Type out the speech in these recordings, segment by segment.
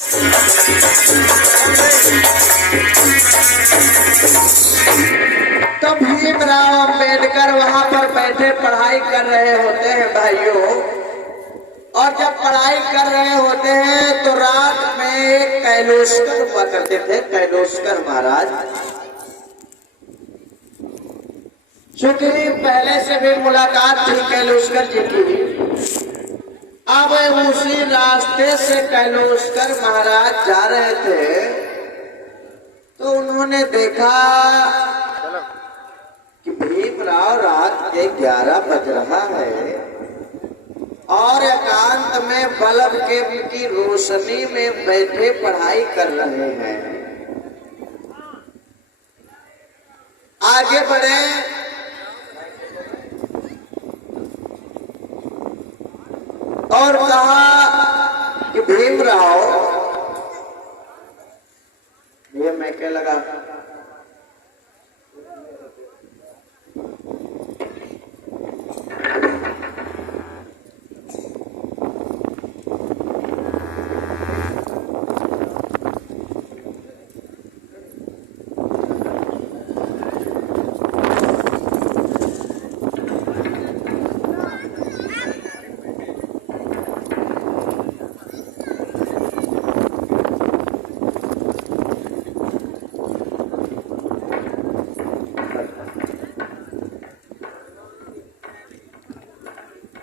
तो भीमराव अंबेडकर वहां पर बैठे पढ़ाई कर रहे होते हैं भाइयों। और जब पढ़ाई कर रहे होते हैं तो रात में एक कैलोशकर हुआ करते थे, कैलोशकर महाराज। चूंकि पहले से भी मुलाकात थी कैलोशकर जी की, अब उसी रास्ते से कैलोशकर महाराज जा रहे थे तो उन्होंने देखा कि भीमराव रात के 11 बज रहा है और एकांत में बल्ब की रोशनी में बैठे पढ़ाई कर रहे हैं। आगे बढ़े और कहा कि भीमराव, ये मैं क्या लगा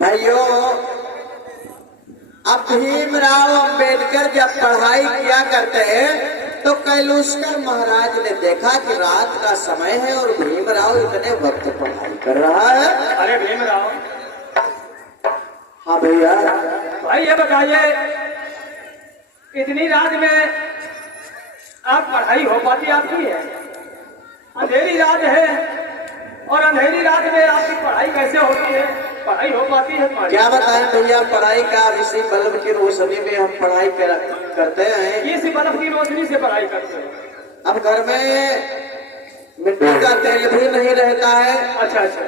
भाइयों। अब भीमराव अंबेडकर जब पढ़ाई किया करते हैं तो कैलोशकर महाराज ने देखा कि रात का समय है और भीमराव इतने वक्त पढ़ाई कर रहा है। अरे भीमराव, हाँ भैया। भाई ये बताइए, इतनी रात में आप पढ़ाई हो पाती आपकी है? अंधेरी रात है और अंधेरी रात में आपकी पढ़ाई कैसे होती है? पढ़ाई हो पाती है तुम्हारी? क्या बताएं भैया, पढ़ाई का इसी बल्ब की रोशनी में हम पढ़ाई करते हैं। इसी बल्ब की रोशनी से पढ़ाई करते हैं। अब घर में मिट्टी का तेल भी नहीं रहता है। अच्छा अच्छा।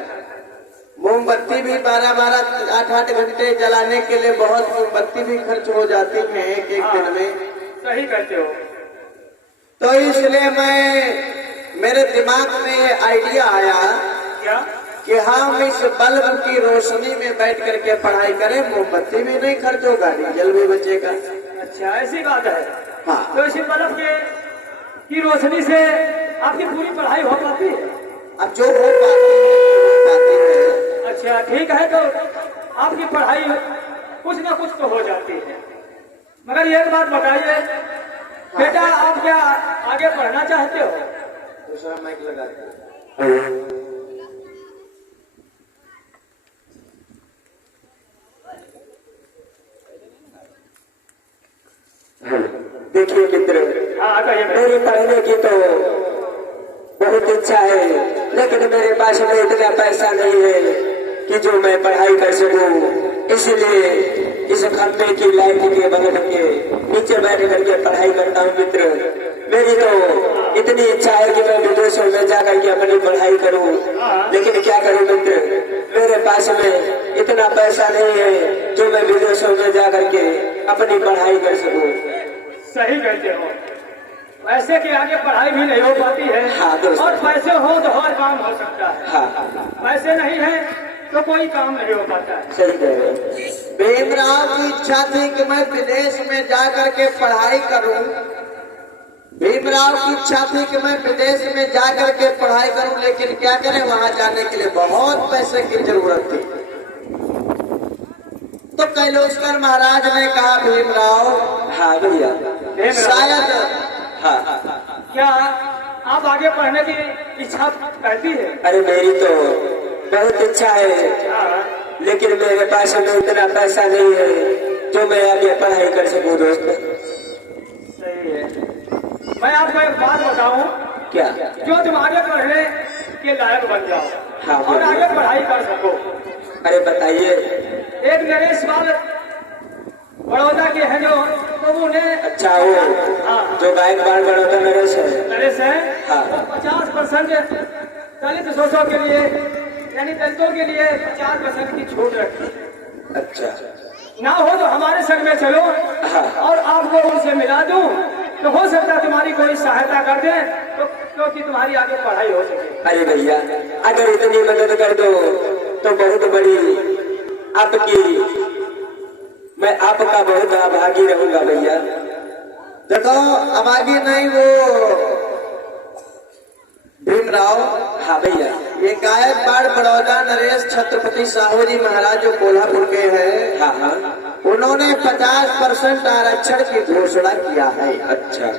मोमबत्ती भी 12-12 8-8 घंटे जलाने के लिए बहुत मोमबत्ती भी खर्च हो जाती है एक दिन में। सही करते हो। तो इसलिए मेरे दिमाग में ये आइडिया आया क्या कि हम इस बल्ब की रोशनी में बैठ करके पढ़ाई करें, मोमबत्ती भी नहीं खर्च होगा, डीजल भी बचेगा। अच्छा, ऐसी बात है। हाँ। तो इसी बल्ब की रोशनी से आपकी पूरी पढ़ाई हो पाती है? अब जो हो पाती है। अच्छा ठीक है, तो आपकी पढ़ाई कुछ ना कुछ तो हो जाती है। मगर एक बात बताइए बेटा, आप क्या आगे पढ़ना चाहते हो? दूसरा माइक लगा। देखिए मित्र, मेरी पढ़ने की तो बहुत इच्छा है, लेकिन मेरे पास में इतना पैसा नहीं है कि जो मैं पढ़ाई कर सकूं। इसलिए इस खंभे की लाइट के बगल के नीचे बैठ करके पढ़ाई करता हूँ मित्र। मेरी तो इतनी इच्छा है कि मैं विदेशों में जाकर के अपनी पढ़ाई करूं, लेकिन क्या करूं मित्र, मेरे पास में इतना पैसा नहीं है जो मैं विदेशों में जाकर के अपनी पढ़ाई कर सकूं। सही कहते हो। पैसे के आगे पढ़ाई भी नहीं हो पाती है। हाँ, और पैसे हो तो हर काम हो सकता है। हाँ। पैसे नहीं है तो कोई काम नहीं हो पाता है। सही कह रहे हैं। भीमराव की इच्छा थी कि मैं विदेश में जाकर के पढ़ाई करूं। भीमराव की इच्छा थी कि मैं विदेश में जाकर के पढ़ाई करूं, लेकिन क्या करें, वहां जाने के लिए बहुत पैसे की जरूरत थी। तो कैलोशकर महाराज ने कहा भीमराव, हाँ भैया, शायद क्या आप आगे पढ़ने की इच्छा करती है? अरे मेरी तो बहुत इच्छा है, लेकिन मेरे पास में इतना पैसा नहीं है जो मैं आगे पढ़ाई कर सकूं दोस्त। सही है। मैं आपको एक बात बताऊं, क्या? जो तुम आगे पढ़ने के लायक बन जाओ। हाँ, और आगे पढ़ाई कर सको। अरे बताइए। एक नरेश वाल बड़ौदा के हैं जो, तो उन्हें अच्छा, वो जो गायक बाल बड़ौदा नरेश है। हाँ। 50% दलित शोषों के लिए, यानी दलितों के लिए 50% की छूट रखी। अच्छा, ना हो तो हमारे संग में चलो हाँ। और आपको उनसे मिला दूं, तो हो सकता है तुम्हारी कोई सहायता कर दे, तो क्योंकि तुम्हारी आगे पढ़ाई हो सके। अरे भैया, अगर इतनी मदद कर दो तो बहुत बड़ी आपकी, मैं आपका बहुत आभागी रहूंगा भैया। देखो अभागी नहीं, वो भीमराव, हाँ भैया। ये गायकवाड़ बड़ौदा नरेश छत्रपति साहू जी महाराज जो कोल्हापुर के हैं, हाँ हाँ। उन्होंने 50% आरक्षण की घोषणा किया है। अच्छा।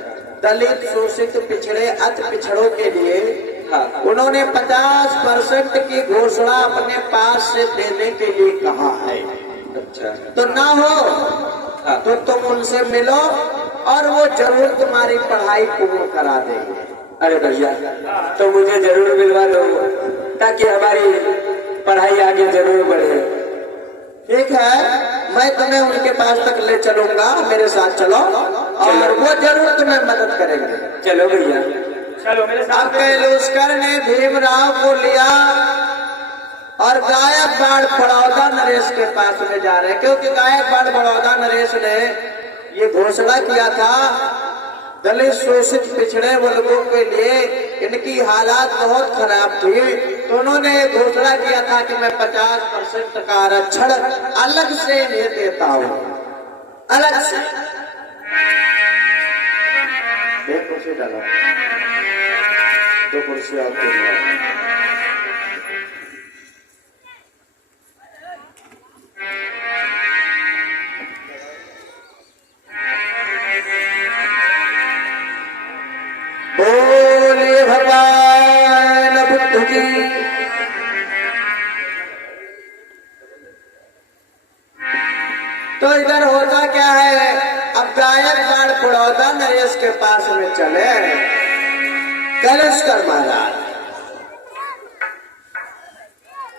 दलित शोषित पिछड़े अति पिछड़ों के लिए हाँ। उन्होंने 50% की घोषणा अपने पास से देने के लिए कहा है। अच्छा। तो ना हो हाँ। तो तुम उनसे मिलो और वो जरूर तुम्हारी पढ़ाई पूर्ण करा देंगे। अरे भैया, तो मुझे जरूर मिलवा दो ताकि हमारी पढ़ाई आगे जरूर बढ़े। ठीक है, मैं तुम्हें उनके पास तक ले चलूंगा, मेरे साथ चलो और वो जरूर तुम्हें मदद करेंगे। चलो भैया। चलो मेरे अब साथ। कैलूसकर ने भीमराव को लिया और गायकवाड़ बड़ौदा नरेश के पास में जा रहे, क्योंकि गायकवाड़ बड़ौदा नरेश ने ये घोषणा किया था दलित शोषित पिछड़े वर्गों के लिए इनकी हालात बहुत खराब थी, तो उन्होंने घोषणा किया था कि मैं 50% का आरक्षण अलग से इन्हें देता हूँ, अलग से। एक कुर्सी डालो, 2 कुर्सी और दे दो। बोलिए भगवान बुद्ध की। तो इधर होता क्या है, अब गायकवाड़ बड़ौदा नरेश के पास में चले कैलूसकर महाराज।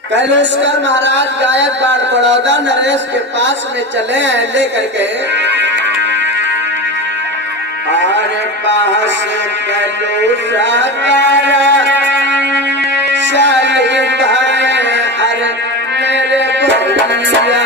कैलूसकर महाराज गायकवाड़ बड़ौदा नरेश के पास में चले हैं लेकर के, आरे पास कैलूसकर शाली भाई, अरे मेरे भैया।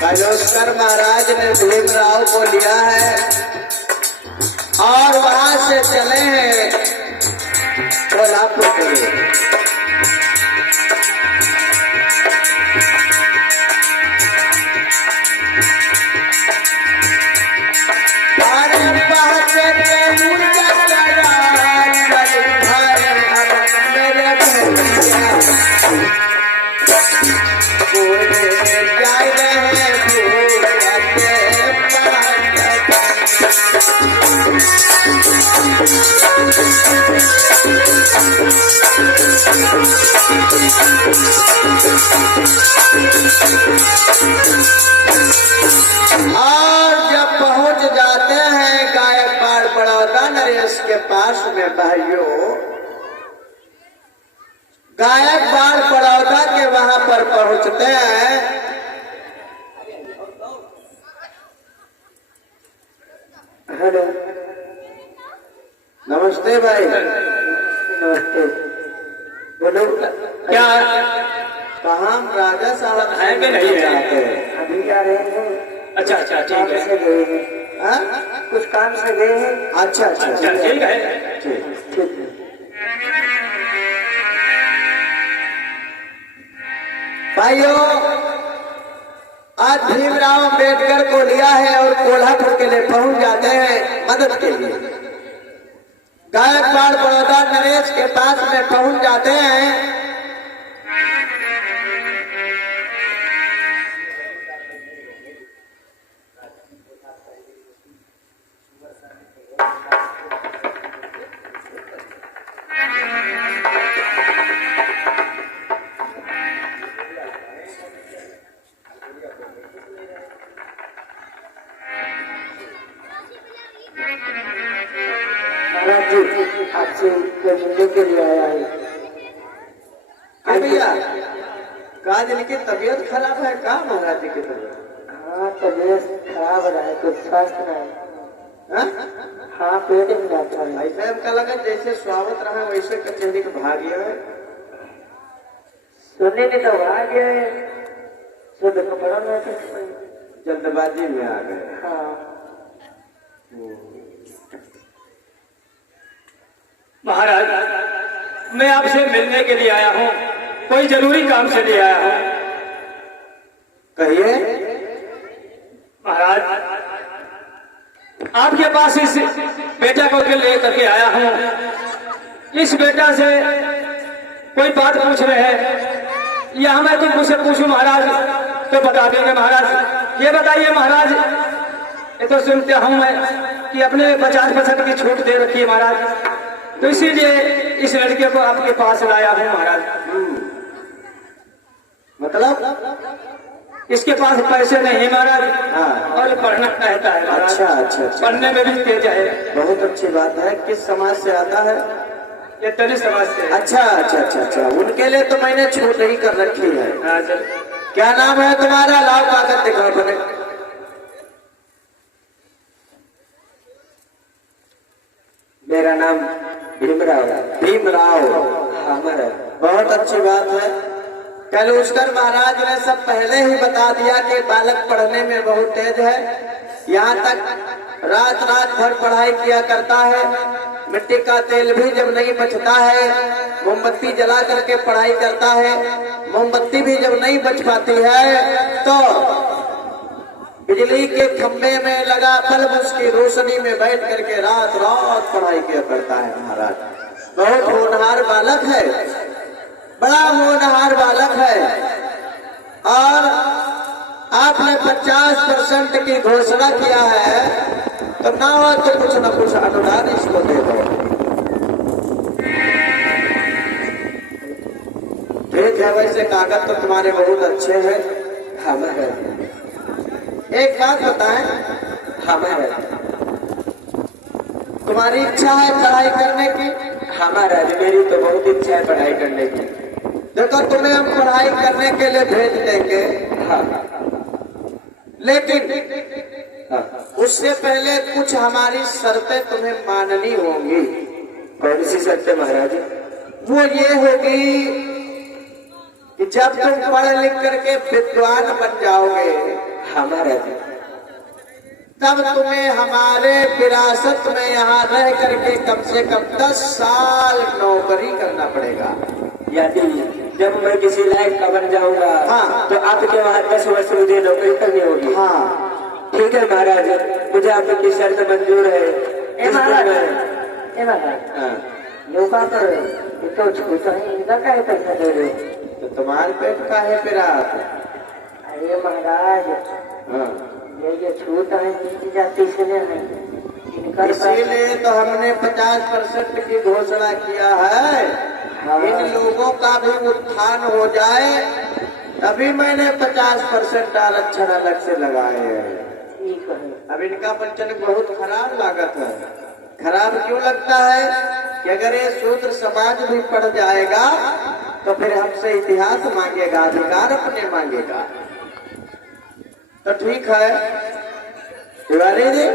कैलूसकर महाराज ने भीमराव को लिया है और वहां से चले हैं कोल्हापुर के लिए। और जब पहुंच जाते हैं गायकवाड़ बड़ौदा नरेश के पास में भाइयों, गायकवाड़ बड़ौदा के वहां पर पहुंचते हैं। हेलो, नमस्ते भाई। नमस्ते, बोलो क्या कहाँ राजा साहब है कि नहीं है? जाते हैं? अभी जा रहे हैं। अच्छा अच्छा ठीक काम है। से गए हैं। हाँ? कुछ काम से गए हैं। अच्छा अच्छा अच्छा ठीक है। ठीक। ठीक है। भाइयों, आज भीमराव अंबेडकर को लिया है और कोल्हापुर के लिए पहुंच जाते हैं मदद के लिए। गायकवाड़ बड़ौदा नरेश के पास में पहुंच जाते हैं। महाराज जी आपसे मिलने के लिए आया है। अरे भैया काजल की तबीयत खराब है का महाराज जी की तबीयत? हाँ तबीयत खराब रहा है, कुछ स्वास्थ्य नहीं। हाँ? हाँ पेट में जाता है। ऐसे हमका लगा जैसे स्वागत रहा वैसे कचहरी के भाग्य है। सुनने में तो आ गए, शुद्ध कपड़ा में थे। जल्दबाजी में आ गए। हाँ महाराज मैं आपसे मिलने के लिए आया हूँ, कोई जरूरी काम से लिए आया हूँ। कहिए। महाराज आपके पास इस बेटा को ले करके आया हूँ। इस बेटा से कोई बात पूछ रहे हैं या मैं तुम मुझसे पूछूं महाराज तो बता देंगे। महाराज ये बताइए महाराज, ये तो सुनते हूँ मैं कि अपने 50% की छूट दे रखी है महाराज, तो इसीलिए इस लड़के को आपके पास लाया हूँ महाराज। मतलब इसके पास पैसे नहीं है महाराज। हाँ। और पढ़ना चाहता है महाराज। अच्छा अच्छा अच्छा, पढ़ने में भी तेज है। बहुत अच्छी बात है। किस समाज से आता है? ये दलित समाज से है। अच्छा अच्छा अच्छा अच्छा, उनके लिए तो मैंने छूट ही कर रखी है। हाँ सर। क्या नाम है तुम्हारा? लाओ कागज दिखाओ बने। मेरा नाम भीमराव है। भीमराव। हमारा बहुत अच्छी बात है। कैलूसकर महाराज ने सब पहले ही बता दिया कि बालक पढ़ने में बहुत तेज है। यहाँ तक रात रात भर पढ़ाई किया करता है। मिट्टी का तेल भी जब नहीं बचता है मोमबत्ती जला करके पढ़ाई करता है। मोमबत्ती भी जब नहीं बच पाती है तो बिजली के खंभे में लगा बल्ब उसकी रोशनी में बैठ करके रात रात पढ़ाई किया करता है महाराज। बहुत होनहार बालक है, बड़ा होनहार बालक है। और आपने 50% की घोषणा किया है तो ना हो तो कुछ न कुछ अनुदान इसको दे दो। ठीक है, वैसे कागज तो तुम्हारे बहुत अच्छे हैं। हमारा एक बात बताएं, हमारा तुम्हारी इच्छा है पढ़ाई करने की? हमारा मेरी तो बहुत इच्छा है पढ़ाई करने की। देखो तुम्हें हम पढ़ाई करने के लिए भेज देंगे, हाँ लेकिन हाँ। उससे पहले कुछ हमारी शर्तें तुम्हें माननी होंगी। कौन सी शर्तें महाराज? वो ये होगी कि जब तुम पढ़ लिख करके विद्वान बन जाओगे हमारा तब तुम्हें हमारे विरासत में यहाँ रह करके कम से कम 10 साल नौकरी करना पड़ेगा। यदि जब मैं किसी लायक का बन जाऊंगा हाँ। तो आपके वहाँ 10 वर्ष मुझे नौकरी करनी होगी। हाँ ठीक है महाराज, मुझे आपकी शर्त मंजूर है। ए महाराज, हाँ। योगा कर ये तो छूटा है, इनका क्या पैसा दे रहे हो? तो तुम्हारे पेट का है फिर आप? अरे महाराज हाँ। ये छूट है नीति जाति से नहीं, इनका इसीलिए तो हमने 50% की घोषणा किया है। इन लोगों का भी उत्थान हो जाए तभी मैंने 50% आरक्षण अलग से लगाए हैं। ठीक है। अब इनका पंचन बहुत खराब लागत है। खराब क्यों लगता है कि अगर ये शूद्र समाज भी पढ़ जाएगा तो फिर हमसे इतिहास मांगेगा, अधिकार अपने मांगेगा। तो ठीक है तिवारी जी,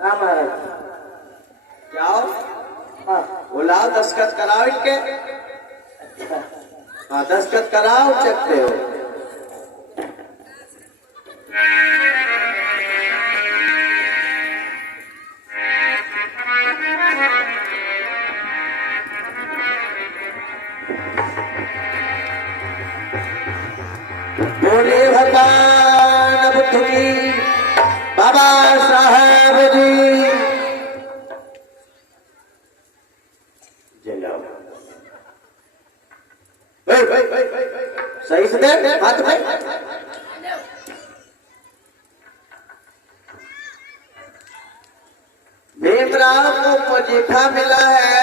हाँ महाराज। जाओ हाँ बुलाओ, दस्तखत कराओ इनके। अच्छा। हाँ दस्तखत कराओ, चकते हो। बोले भगवान बुद्ध की, बाबा साहब जी। जलाओ सही से दे हाथ में। भीमराव को वजीफा मिला है,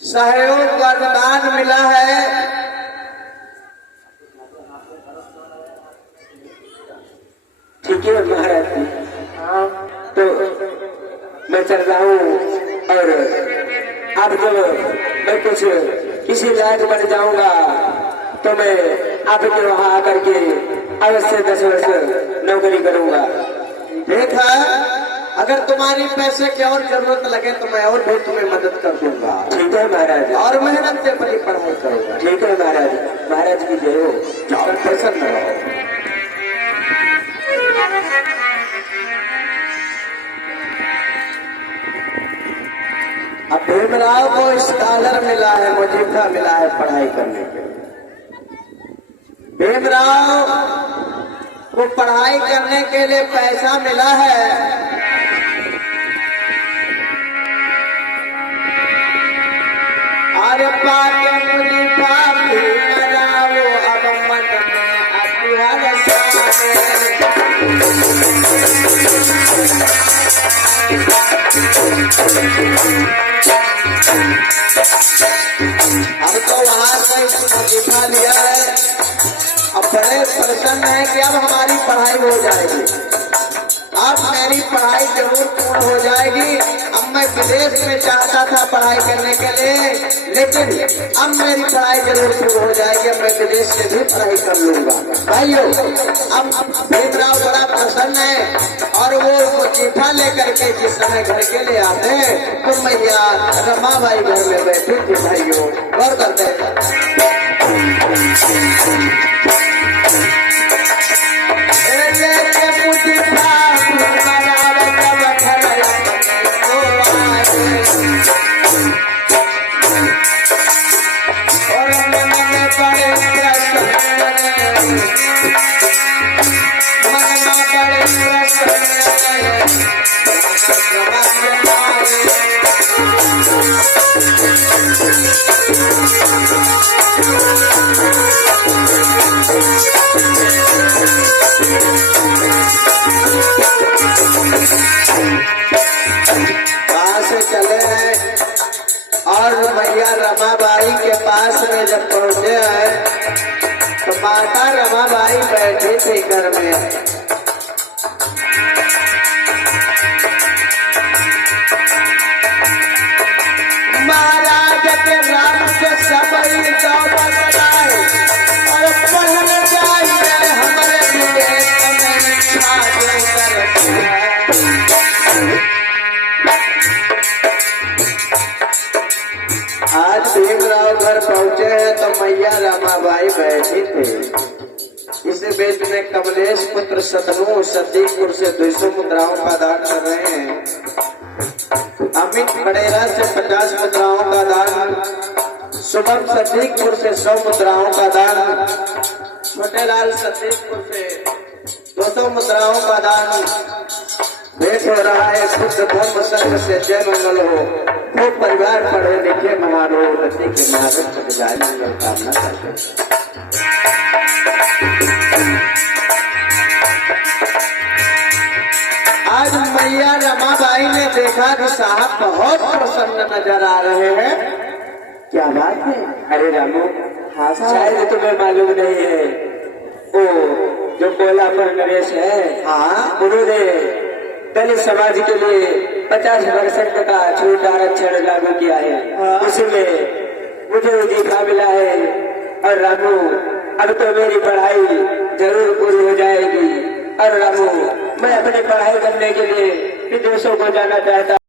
सहयोग अनुदान मिला है। ठीक है महाराज। हाँ तो मैं चल रहा हूँ। और अब जब मैं कुछ किसी लायक बन जाऊंगा तो मैं आपके वहां आकर के अवश्य 10 वर्ष नौकरी करूंगा। देखा, अगर तुम्हारी पैसे की और जरूरत लगे तो मैं और भी तुम्हें मदद कर दूंगा। ठीक है महाराज। और मेहनत से बड़ी पढ़ाई करूंगा। ठीक है महाराज। महाराज की जय हो। जाओ, प्रसन्न रहो। अब भीमराव को स्कॉलर मिला है, वजीफा मिला है पढ़ाई करने के लिए। भीमराव को पढ़ाई करने के लिए पैसा मिला है। अरे पाके वजीफा भीमराव अब मन में अतिहर सारे। अब तो वहां से वजीफा लिया है। अब बड़े प्रसन्न है कि अब हमारी पढ़ाई हो जाएगी। अब मेरी पढ़ाई जरूर पूर्ण हो जाएगी। अब मैं विदेश में चाहता था पढ़ाई करने के लिए, लेकिन अब मेरी पढ़ाई जरूर शुरू हो जाएगी। अब मैं विदेश से भी पढ़ाई कर लूंगा। भाइयों, अब भीमराव बड़ा प्रसन्न है और वो वजीफा लेकर के जिस समय घर के लिए आते हैं तो मैया रमाबाई घर में बैठी थी। भाइयों, गौर करते हैं। कहाँ से चले हैं और मैया रमाबाई के पास में जब पहुंचे हैं तो माता रमाबाई बैठी थी घर में। महाराज के राम से सबई गाँव बदलाए और पहन जाइए हमारे विवेक में छाजे करते हैं। आज भीमराव घर पहुंचे हैं तो मैया रमाबाई बैठी थी। इस बीच में कमलेश पुत्र सतनु सदीकपुर से 200 मुद्राओं का दान कर रहे हैं। अमित बड़ेरा से 50 मुद्राओं का दान, शुभम सदीकपुर से 100 मुद्राओं का दान, छोटेलाल सदीकपुर से 200 मुद्राओं का दान भेंट हो रहा है। शुद्ध धर्म संघ से जय मंगल हो। वो परिवार पढ़े लिखे महान हो, उन्नति के मार्ग पर जाने की कामना करते। आज मैया रमाबाई ने देखा कि साहब बहुत प्रसन्न नजर आ रहे हैं। क्या बात है? अरे रामू, हाँ शायद तुम्हें मालूम नहीं है, वो जो कोल्हापुर नरेश है, हाँ, उन्होंने दलित समाज के लिए 50% का छूट आरक्षण लागू किया है। उसमें मुझे वजीफा मिला है। और रामू, अब तो मेरी पढ़ाई जरूर पूरी हो जाएगी। और रामू, मैं अपनी पढ़ाई करने के लिए विदेशों को जाना चाहता